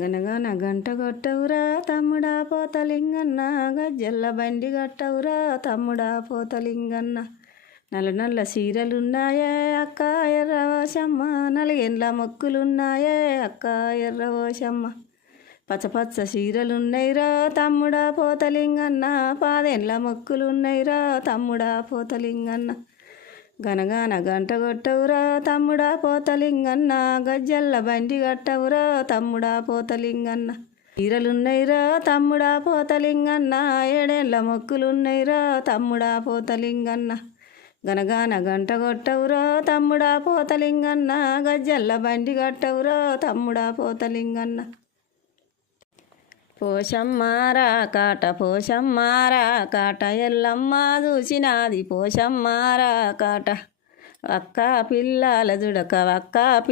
గనగన గంట కొట్టవురా తమ్ముడా పోతలింగన్న, గజ్జల్ల బండి కట్టవురా తమ్ముడా పోతలింగన్న. నల్ల నల్ల సీరలున్నాయే అక్క ఎర్రవోషమ్మ, నలుగెండ్ల మొక్కులున్నాయే అక్క ఎర్రవోషమ్మ. పచ్చ పచ్చ సీరలున్నైరా తమ్ముడా పోతలింగన్న, పాదెండ్ల మొక్కులున్నైరా తమ్ముడా పోతలింగన్న. గనగాన గంట కొట్టవురా తమ్ముడా పోతలింగన్న, గజ్జల్ల బండి కట్టవురా తమ్ముడా పోతలింగన్న. చీరలున్నైరా తమ్ముడా పోతలింగన్న, ఏడేళ్ళ మొక్కులున్నైరా తమ్ముడా పోతలింగన్న. గనగాన గంట కొట్టవురా తమ్ముడా పోతలింగన్న, గజ్జల్ల బండి కట్టవురా తమ్ముడా పోతలింగన్న. పోషమ్మారా కాట పోషమ్మారా కాట, ఎల్లమ్మ చూసినాది పోషమ్మారా కాట. అక్క పిల్లల జుడక అక్క